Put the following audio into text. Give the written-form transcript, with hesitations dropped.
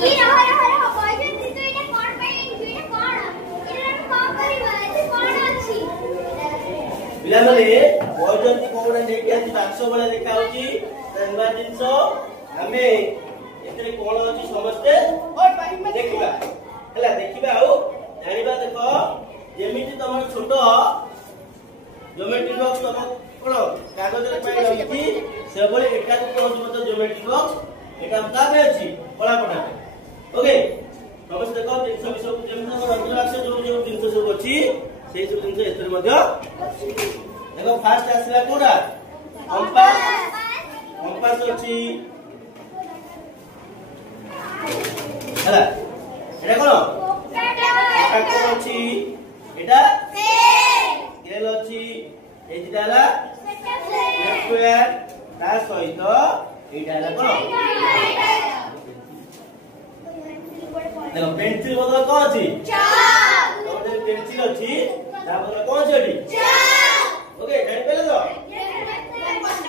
ये रहा बॉयज तो एटा कोन पे एटा कोन एटा कोन करबा एटा कोन अछि पिला माने बॉयज कोडा ने के आज बाक्स वाला देखा होची तनवा जिंसो हमें एतरे कोन अछि समझते देखिबा हला देखिबा आउ जानिबा देखो जेमिति तमर छोटो ज्योमेट्री बॉक्स तम कोन कागज रे पाई रहिची से बोले एटा को मत ज्योमेट्री बॉक्स एटा का पे अछि बड़ा पटा ओके समझ देखो 320 सब जेमिति तमर रंजन से जो जो 300 सब अछि सेही सब 300 एतरे मध्य देखो फास्ट आसला कोडा कंपास कंपास अछि हला एटा कोन ट्रैक्टर अछि एटा स्केल अछि ए जिताला स्क्वायर ता सहित एटा हला कोन देखो पेंसिल बदल कोन अछि